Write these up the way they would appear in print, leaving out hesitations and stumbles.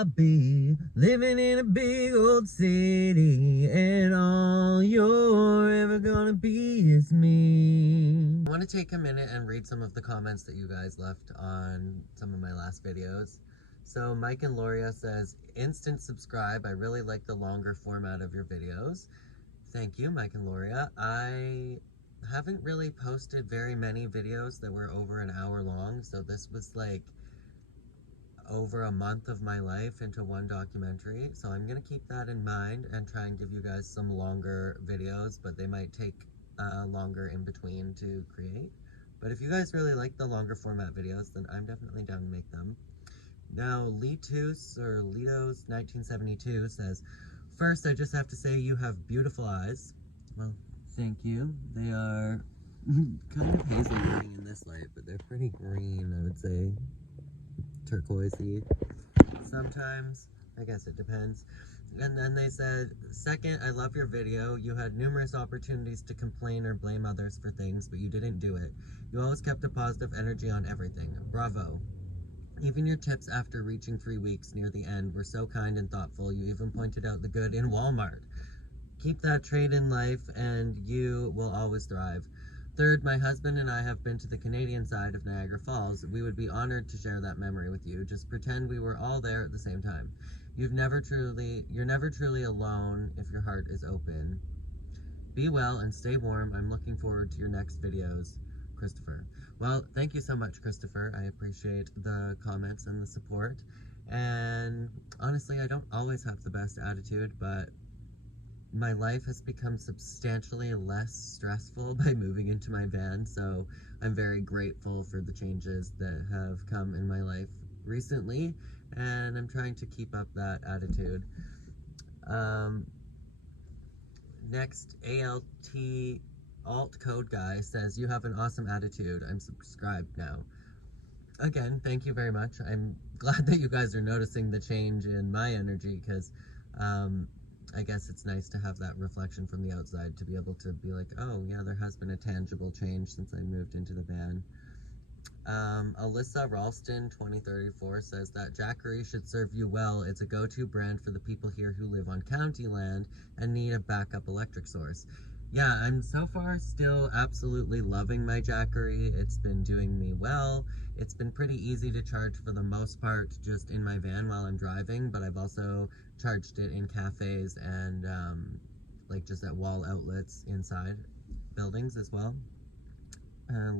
I be living in a big old city, and all you're ever gonna be is me. I want to take a minute and read some of the comments that you guys left on some of my last videos. So Mike and Loria says, instant subscribe. I really like the longer format of your videos. Thank you, Mike and Loria. I haven't really posted very many videos that were over an hour long, so this was like over a month of my life into one documentary. So I'm gonna keep that in mind and try and give you guys some longer videos, but they might take longer in between to create. But if you guys really like the longer format videos, then I'm definitely down to make them. Now, Litos, or Litos 1972 says, first, I just have to say you have beautiful eyes. Well, thank you. They are kind of hazel green in this light, but they're pretty green, I would say. Turquoisey. Sometimes. I guess it depends. And then they said, second, I love your video. You had numerous opportunities to complain or blame others for things, but you didn't do it. You always kept a positive energy on everything. Bravo. Even your tips after reaching 3 weeks near the end were so kind and thoughtful. You even pointed out the good in Walmart. Keep that trait in life and you will always thrive. Third, my husband and I have been to the Canadian side of Niagara Falls. We would be honored to share that memory with you. Just pretend we were all there at the same time. You're never truly alone if your heart is open. Be well and stay warm. I'm looking forward to your next videos. Christopher. Well, thank you so much, Christopher. I appreciate the comments and the support. And honestly, I don't always have the best attitude, but my life has become substantially less stressful by moving into my van, so I'm very grateful for the changes that have come in my life recently, and I'm trying to keep up that attitude. Next, Alt Code Guy says, you have an awesome attitude. I'm subscribed now. Again, thank you very much. I'm glad that you guys are noticing the change in my energy, because I guess it's nice to have that reflection from the outside to be able to be like, oh yeah, there has been a tangible change since I moved into the van. Alyssa Ralston 2034 says that Jackery should serve you well. It's a go-to brand for the people here who live on county land and need a backup electric source. Yeah, I'm so far still absolutely loving my Jackery. It's been doing me well. It's been pretty easy to charge for the most part just in my van while I'm driving, but I've also charged it in cafes and like just at wall outlets inside buildings as well.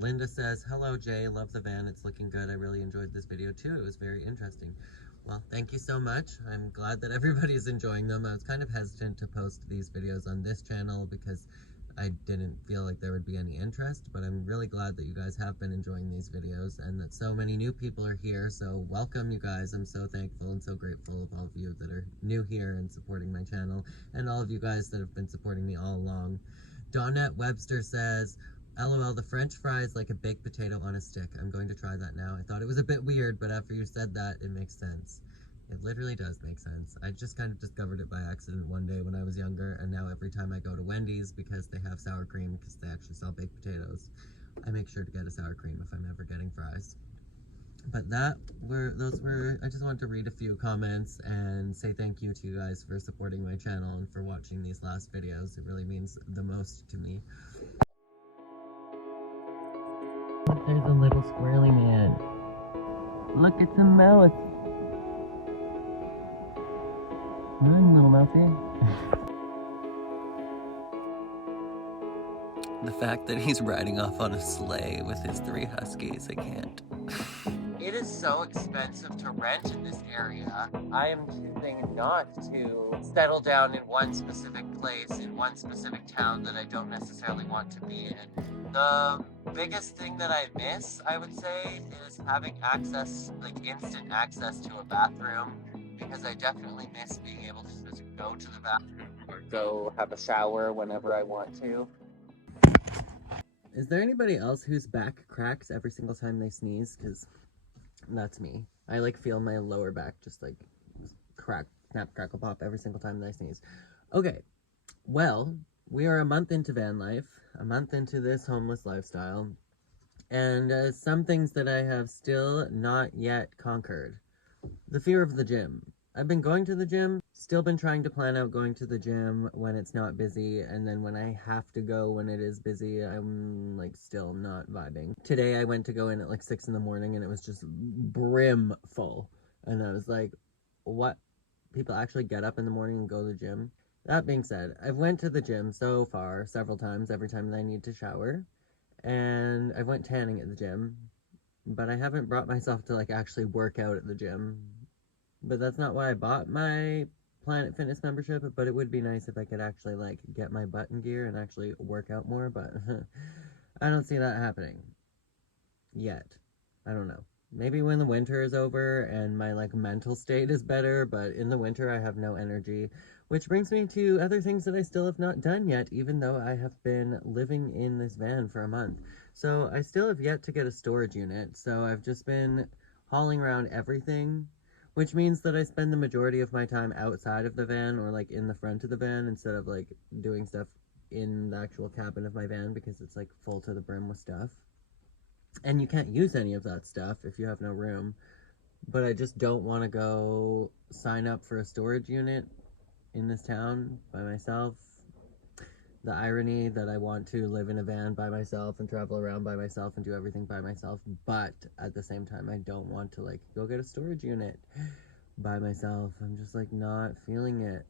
Linda says, hello Jay, love the van, it's looking good. I really enjoyed this video too, it was very interesting. Well, thank you so much. I'm glad that everybody is enjoying them. I was kind of hesitant to post these videos on this channel because I didn't feel like there would be any interest, but I'm really glad that you guys have been enjoying these videos and that so many new people are here, so welcome you guys. I'm so thankful and so grateful of all of you that are new here and supporting my channel, and all of you guys that have been supporting me all along. Dawnette Webster says, LOL, the French fries like a baked potato on a stick. I'm going to try that now. I thought it was a bit weird, but after you said that, it makes sense. It literally does make sense. I just kind of discovered it by accident one day when I was younger, and now every time I go to Wendy's, because they have sour cream, because they actually sell baked potatoes, I make sure to get a sour cream if I'm ever getting fries. But I just wanted to read a few comments and say thank you to you guys for supporting my channel and for watching these last videos. It really means the most to me. There's a little squirrely man. Look, it's a mouse. Run, little mousey. The fact that he's riding off on a sleigh with his 3 huskies, I can't. It is so expensive to rent in this area. I am choosing not to settle down in one specific place, in one specific town that I don't necessarily want to be in. The biggest thing that I miss, I would say, is having access, like instant access to a bathroom, because I definitely miss being able to just go to the bathroom or go have a shower whenever I want to. Is there anybody else whose back cracks every single time they sneeze? Because that's me. I like feel my lower back just like crack, snap, crackle, pop every single time that I sneeze. Okay, well, we are a month into van life, a month into this homeless lifestyle, and some things that I have still not yet conquered. The fear of the gym. I've been going to the gym, still been trying to plan out going to the gym when it's not busy, and then when I have to go when it is busy, I'm like still not vibing. Today I went to go in at like 6 in the morning and it was just brim full. And I was like, what? People actually get up in the morning and go to the gym? That being said, I've went to the gym so far several times, every time that I need to shower, and I went tanning at the gym, but I haven't brought myself to like actually work out at the gym. But that's not why I bought my Planet Fitness membership, but it would be nice if I could actually like get my butt in gear and actually work out more, but I don't see that happening yet. I don't know. Maybe when the winter is over and my like mental state is better, but in the winter I have no energy, which brings me to other things that I still have not done yet, even though I have been living in this van for a month. So I still have yet to get a storage unit, so I've just been hauling around everything, which means that I spend the majority of my time outside of the van or like in the front of the van instead of like doing stuff in the actual cabin of my van because it's like full to the brim with stuff. And you can't use any of that stuff if you have no room. But I just don't want to go sign up for a storage unit in this town by myself. The irony that I want to live in a van by myself and travel around by myself and do everything by myself, but at the same time I don't want to like go get a storage unit by myself. I'm just like not feeling it.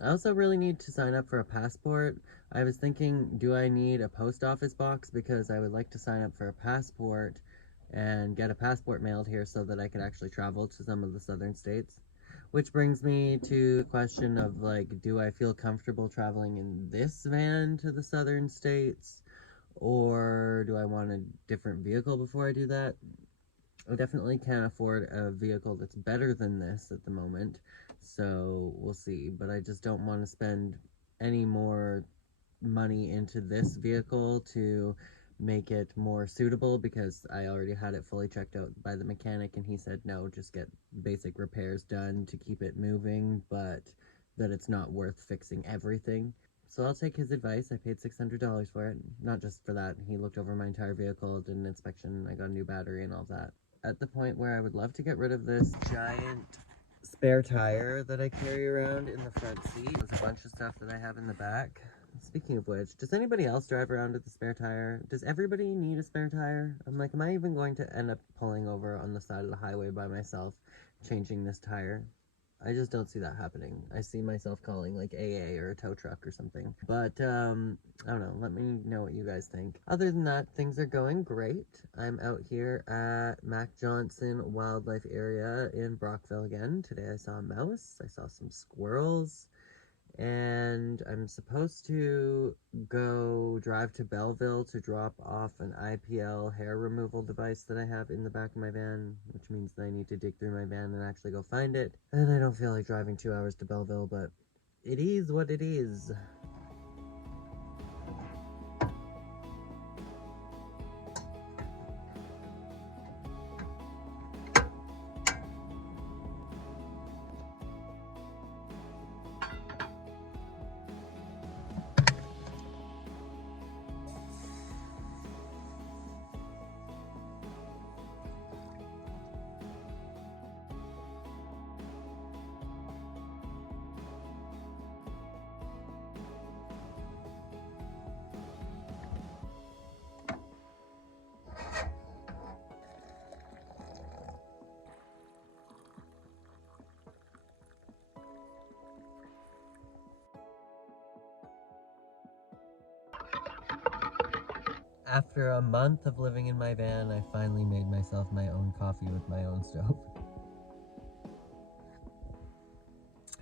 I also really need to sign up for a passport. I was thinking, do I need a post office box? Because I would like to sign up for a passport and get a passport mailed here so that I could actually travel to some of the southern states. Which brings me to the question of like, do I feel comfortable traveling in this van to the southern states? Or do I want a different vehicle before I do that? I definitely can't afford a vehicle that's better than this at the moment, so we'll see. But I just don't want to spend any more money into this vehicle to make it more suitable because I already had it fully checked out by the mechanic and he said no, just get basic repairs done to keep it moving, but that it's not worth fixing everything. So I'll take his advice. I paid $600 for it. Not just for that. He looked over my entire vehicle, did an inspection, I got a new battery and all that. At the point where I would love to get rid of this giant spare tire that I carry around in the front seat. There's a bunch of stuff that I have in the back. Speaking of which, does anybody else drive around with a spare tire? Does everybody need a spare tire? I'm like, am I even going to end up pulling over on the side of the highway by myself, changing this tire? I just don't see that happening. I see myself calling like AA or a tow truck or something. But, I don't know. Let me know what you guys think. Other than that, things are going great. I'm out here at Mac Johnson Wildlife Area in Brockville again. Today I saw a mouse. I saw some squirrels. And I'm supposed to go drive to Belleville to drop off an IPL hair removal device that I have in the back of my van, which means that I need to dig through my van and actually go find it. And I don't feel like driving 2 hours to Belleville, but it is what it is. After a month of living in my van, I finally made myself my own coffee with my own stove.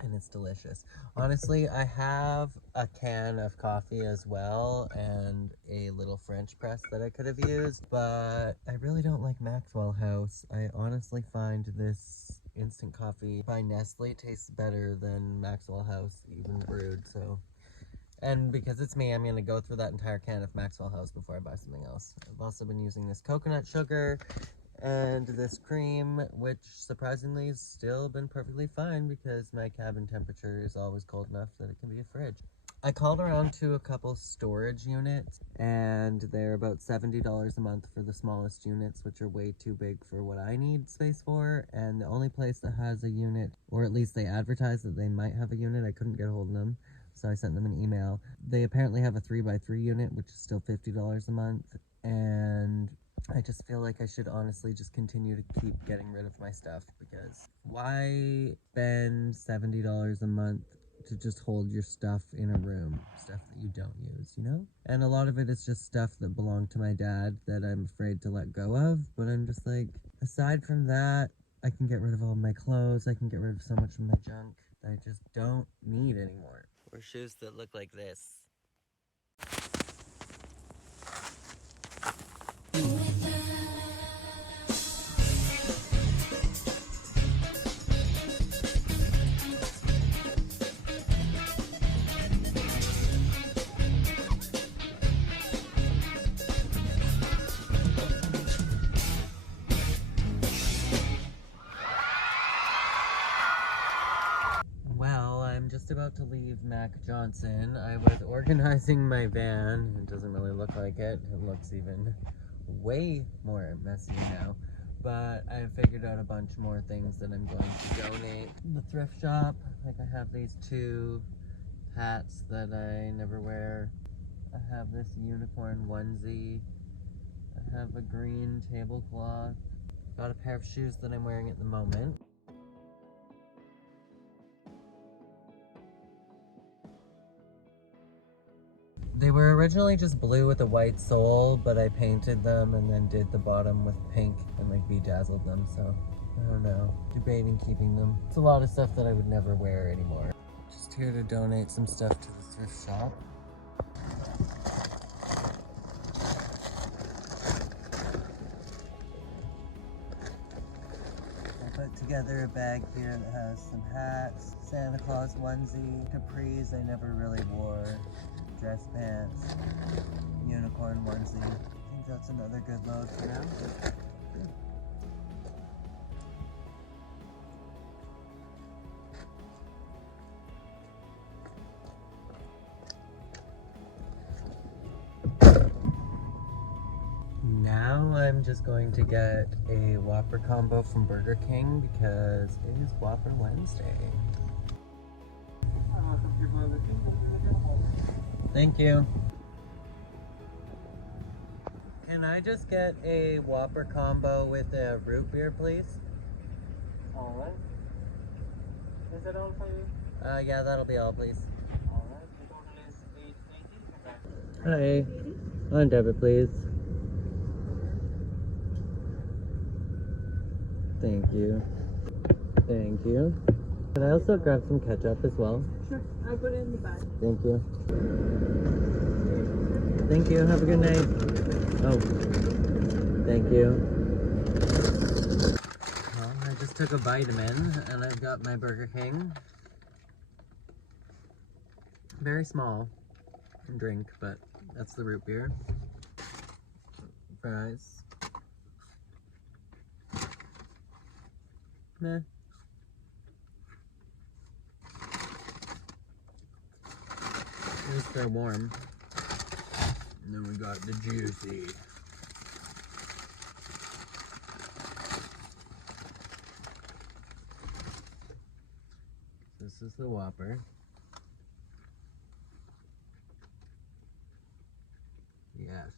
And it's delicious. Honestly, I have a can of coffee as well and a little French press that I could have used, but I really don't like Maxwell House. I honestly find this instant coffee by Nestle tastes better than Maxwell House, even brewed, so. And because it's me, I'm going to go through that entire can of Maxwell House before I buy something else. I've also been using this coconut sugar and this cream, which surprisingly has still been perfectly fine because my cabin temperature is always cold enough that it can be a fridge. I called around to a couple storage units, and they're about $70 a month for the smallest units, which are way too big for what I need space for. And the only place that has a unit, or at least they advertise that they might have a unit, I couldn't get a hold of them, so I sent them an email. They apparently have a 3x3 unit, which is still $50 a month, and I just feel like I should honestly just continue to keep getting rid of my stuff, because why spend $70 a month to just hold your stuff in a room, stuff that you don't use, you know? And a lot of it is just stuff that belonged to my dad that I'm afraid to let go of, but I'm just like, aside from that, I can get rid of all my clothes, I can get rid of so much of my junk that I just don't need anymore. Or shoes that look like this. Well, I'm just about to leave Mac Johnson. I was organizing my van. It doesn't really look like it. It looks even way more messy now. But I figured out a bunch more things that I'm going to donate. The thrift shop, like I have these 2 hats that I never wear. I have this unicorn onesie. I have a green tablecloth. Got a pair of shoes that I'm wearing at the moment. They were originally just blue with a white sole, but I painted them and then did the bottom with pink and like bedazzled them, so I don't know. Debating keeping them. It's a lot of stuff that I would never wear anymore. Just here to donate some stuff to the thrift shop. I put together a bag here that has some hats, Santa Claus onesie, capris I never really wore, dress pants, unicorn onesie. I think that's another good load for now. Now I'm just going to get a Whopper combo from Burger King because it is Whopper Wednesday. Thank you. Can I just get a Whopper combo with a root beer, please? Alright. Is that all for you? Yeah, that'll be all, please. Alright, the total is $8.80. Hi. On debit, please. Thank you. Thank you. Can I also grab some ketchup as well? Sure, I'll put it in the bag. Thank you. Thank you. Have a good night. Oh, thank you. Well, I just took a vitamin and I've got my Burger King. Very small drink, but that's the root beer. Fries. Meh. At least they're warm. And then we got the juicy. This is the Whopper. Yes.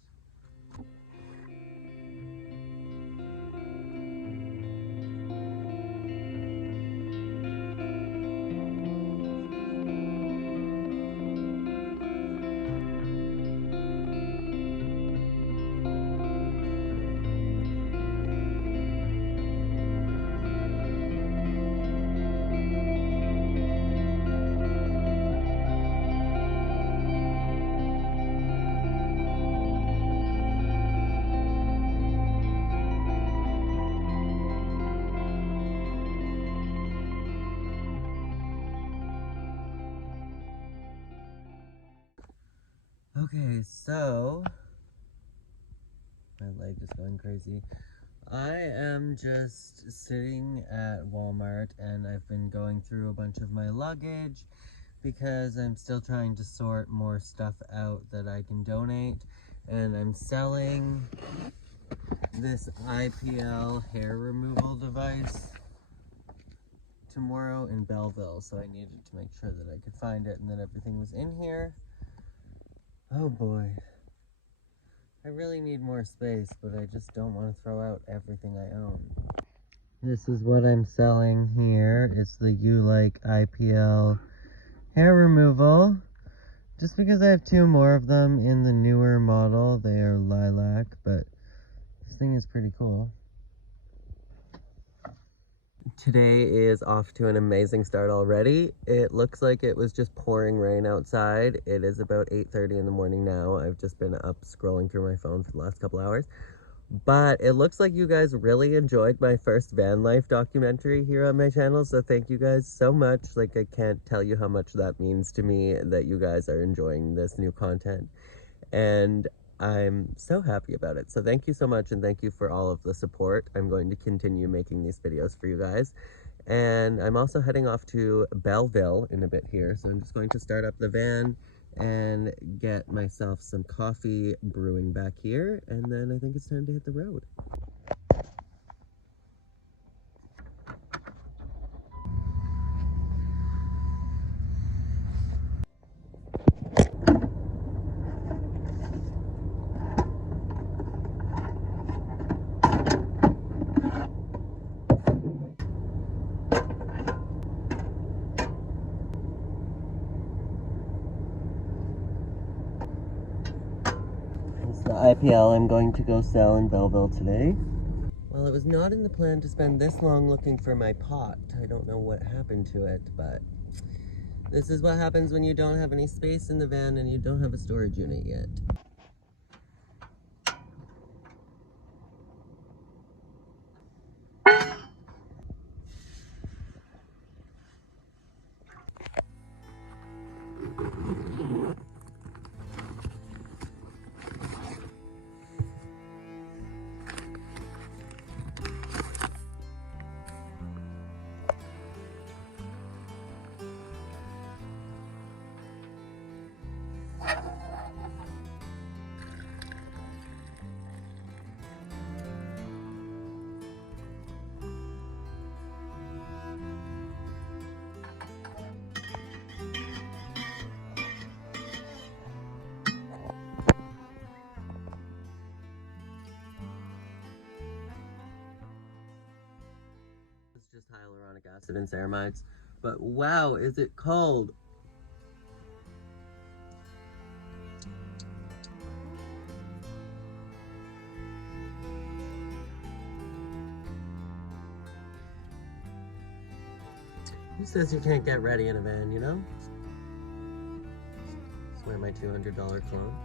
Okay, so my leg is going crazy. I am just sitting at Walmart and I've been going through a bunch of my luggage because I'm still trying to sort more stuff out that I can donate. And I'm selling this IPL hair removal device tomorrow in Belleville, so I needed to make sure that I could find it and that everything was in here. Oh boy. I really need more space, but I just don't want to throw out everything I own. This is what I'm selling here. It's the You Like IPL hair removal. Just because I have 2 more of them in the newer model. They are lilac, but this thing is pretty cool. Today is off to an amazing start already. It looks like it was just pouring rain outside. It is about 8:30 in the morning now. I've just been up scrolling through my phone for the last couple hours. But it looks like you guys really enjoyed my first van life documentary here on my channel, so thank you guys so much. Like, I can't tell you how much that means to me that you guys are enjoying this new content. And I'm so happy about it. So thank you so much, and thank you for all of the support. I'm going to continue making these videos for you guys. And I'm also heading off to Belleville in a bit here, so I'm just going to start up the van and get myself some coffee brewing back here, and then I think it's time to hit the road. It's the IPL I'm going to go sell in Belleville today. Well, it was not in the plan to spend this long looking for my pot. I don't know what happened to it, but this is what happens when you don't have any space in the van and you don't have a storage unit yet. It's just hyaluronic acid and ceramides. But wow, is it cold? Who says you can't get ready in a van, you know? Just wear my $200 cologne.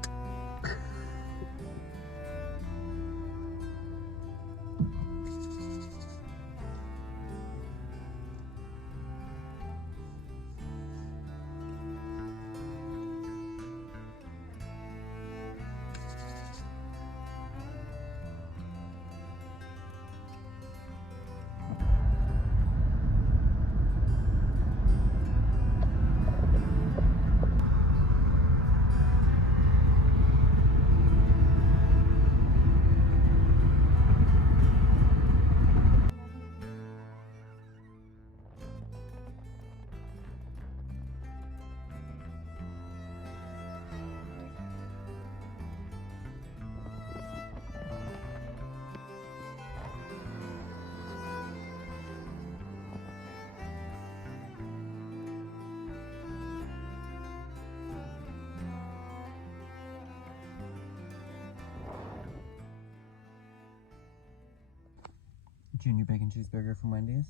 Junior bacon cheeseburger from Wendy's.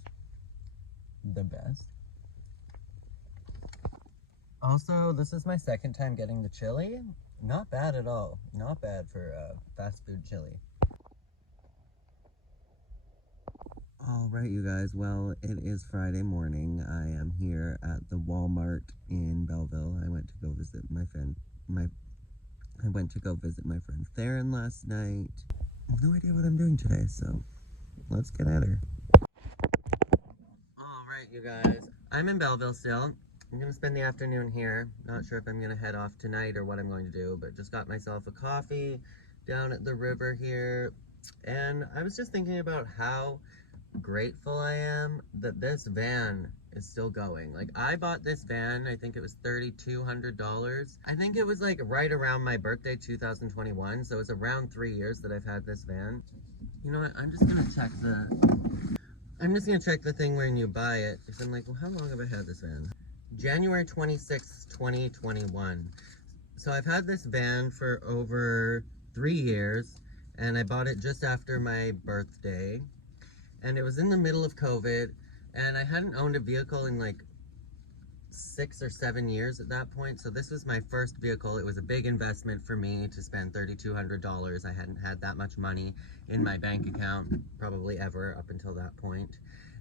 The best. Also, this is my second time getting the chili. Not bad at all. Not bad for fast food chili. Alright, you guys. Well, it is Friday morning. I am here at the Walmart in Belleville. I went to go visit my friend Theron last night. I have no idea what I'm doing today, so let's get at her. Alright, you guys. I'm in Belleville still. I'm gonna spend the afternoon here. Not sure if I'm gonna head off tonight or what I'm going to do, but just got myself a coffee down at the river here. And I was just thinking about how grateful I am that this van is still going. Like, I bought this van, I think it was $3,200. I think it was like right around my birthday, 2021. So it's around 3 years that I've had this van. You know what? I'm just gonna check the thing when you buy it, because I'm like, well, how long have I had this van? January 26th, 2021. So I've had this van for over 3 years, and I bought it just after my birthday. And it was in the middle of COVID, and I hadn't owned a vehicle in like 6 or 7 years at that point. So this was my first vehicle. It was a big investment for me to spend $3,200. I hadn't had that much money in my bank account probably ever up until that point.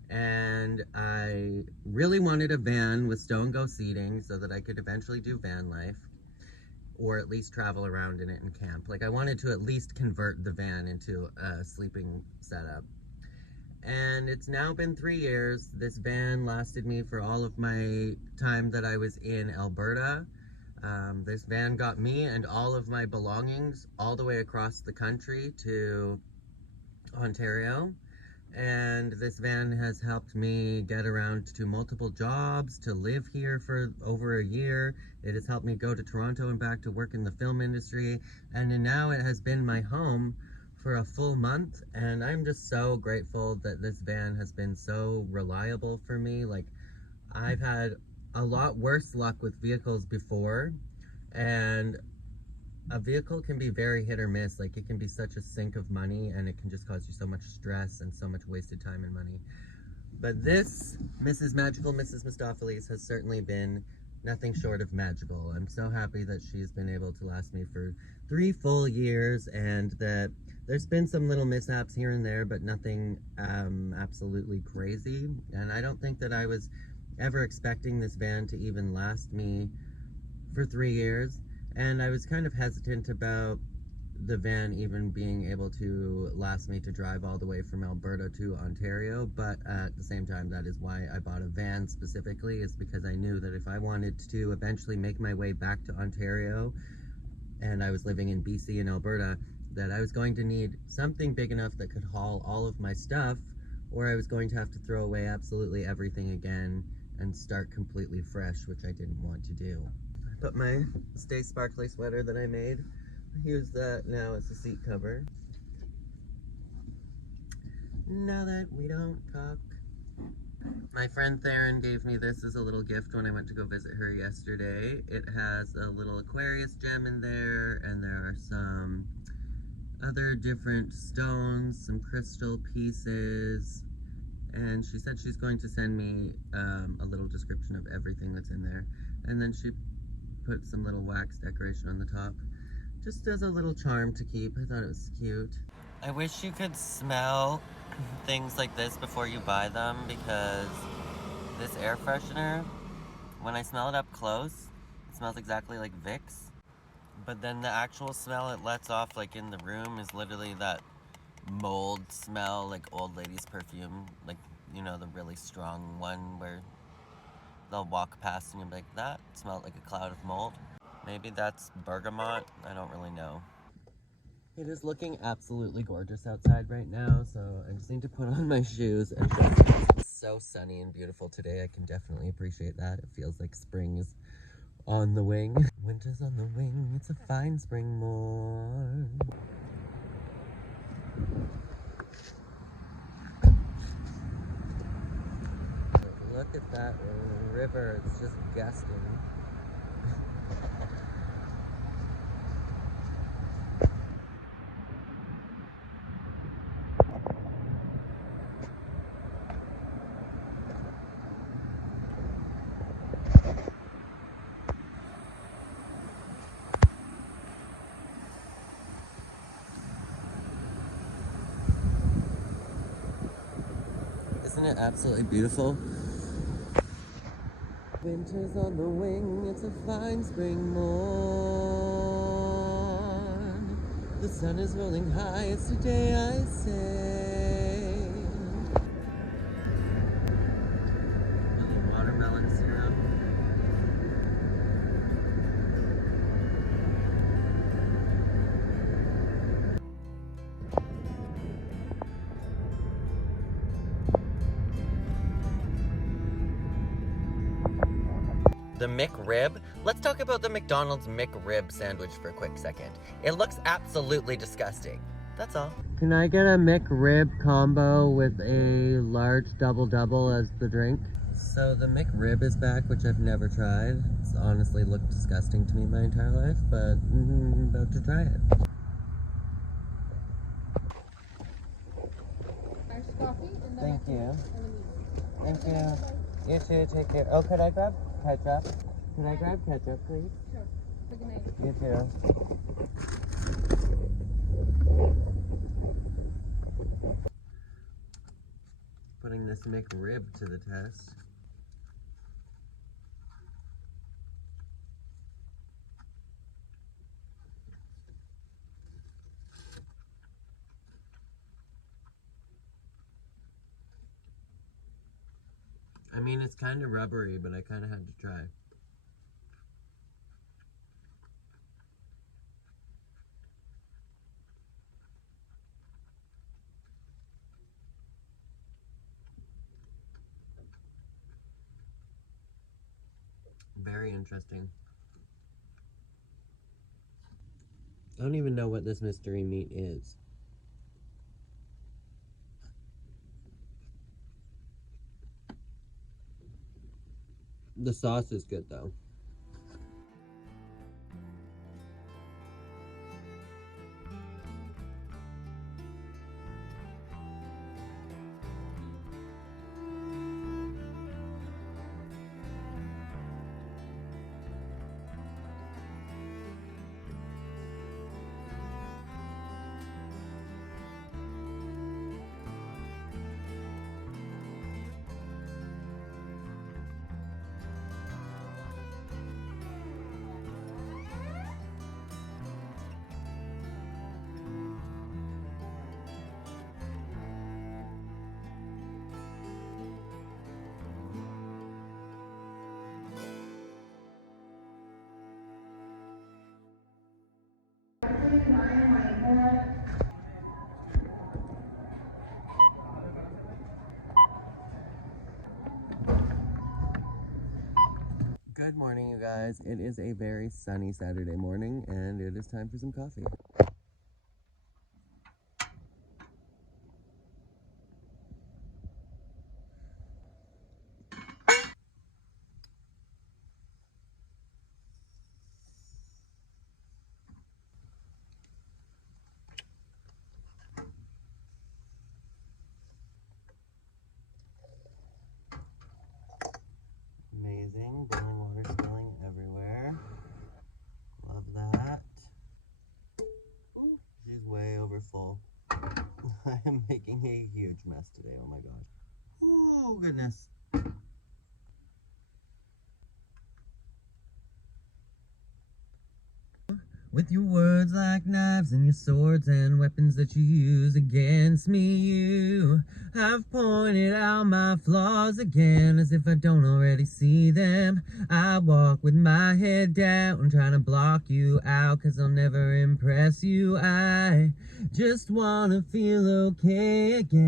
And I really wanted a van with stow and go seating so that I could eventually do van life, or at least travel around in it and camp. Like, I wanted to at least convert the van into a sleeping setup. And it's now been 3 years. This van lasted me for all of my time that I was in Alberta. This van got me and all of my belongings all the way across the country to Ontario. And this van has helped me get around to multiple jobs, to live here for over a year. It has helped me go to Toronto and back to work in the film industry. And now it has been my home for a full month, and I'm just so grateful that this van has been so reliable for me. Like, I've had a lot worse luck with vehicles before, and a vehicle can be very hit or miss. Like, it can be such a sink of money, and it can just cause you so much stress and so much wasted time and money. But this Mrs. Magical, Mrs. Mistopheles, has certainly been nothing short of magical. I'm so happy that she's been able to last me for 3 full years, and that there's been some little mishaps here and there, but nothing absolutely crazy. And I don't think that I was ever expecting this van to even last me for 3 years. And I was kind of hesitant about the van even being able to last me to drive all the way from Alberta to Ontario. But at the same time, that is why I bought a van specifically, is because I knew that if I wanted to eventually make my way back to Ontario, and I was living in BC and Alberta, that I was going to need something big enough that could haul all of my stuff, or I was going to have to throw away absolutely everything again and start completely fresh, which I didn't want to do. I put my Stay Sparkly sweater that I made. I use that now as a seat cover. Now that we don't talk. My friend Theron gave me this as a little gift when I went to go visit her yesterday. It has a little Aquarius gem in there, and there are some other different stones, some crystal pieces, and she said she's going to send me a little description of everything that's in there. And then she put some little wax decoration on the top, just as a little charm to keep. I thought it was cute. I wish you could smell things like this before you buy them, because this air freshener, when I smell it up close, it smells exactly like Vicks. But then the actual smell it lets off, like in the room, is literally that mold smell, like old lady's perfume. Like, you know, the really strong one where they'll walk past and you'll be like, that smelled like a cloud of mold. Maybe that's bergamot, I don't really know. It is looking absolutely gorgeous outside right now, so I just need to put on my shoes. And it's so sunny and beautiful today. I can definitely appreciate that. It feels like spring is on the wing. Winter's on the wing, it's a fine spring morn. Look at that river, it's just gusting. Isn't it absolutely beautiful? Winter's on the wing, it's a fine spring morn. The sun is rolling high, it's today I say. Little watermelon syrup. The McRib? Let's talk about the McDonald's McRib sandwich for a quick second. It looks absolutely disgusting. That's all. Can I get a McRib combo with a large double-double as the drink? So the McRib is back, which I've never tried. It's honestly looked disgusting to me my entire life, but I'm about to try it. Iced coffee and then Thank you. and Thank you. You too, take care. Oh, could I grab ketchup? Could I grab ketchup, please? Sure. Good night. You too. Putting this McRib to the test. I mean, it's kind of rubbery, but I kind of had to try. Very interesting. I don't even know what this mystery meat is. The sauce is good though. Good morning, you guys. It is a very sunny Saturday morning, and it is time for some coffee. Amazing. Boiling water spilling everywhere. Love that. Ooh, she's way over full. I am making a huge mess today. Oh my god. Oh, goodness. With your words like knives and your swords and weapons that you use against me, you have pointed out my flaws again as if I don't already see them. I walk with my head down trying to block you out 'cause I'll never impress you. I just wanna feel okay again.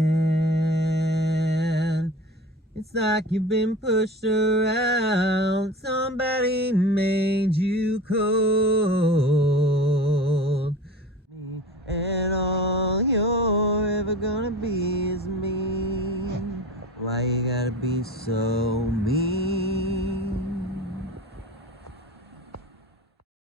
It's like you've been pushed around. Somebody made you cold. And all you're ever gonna be is me. Why you gotta be so mean?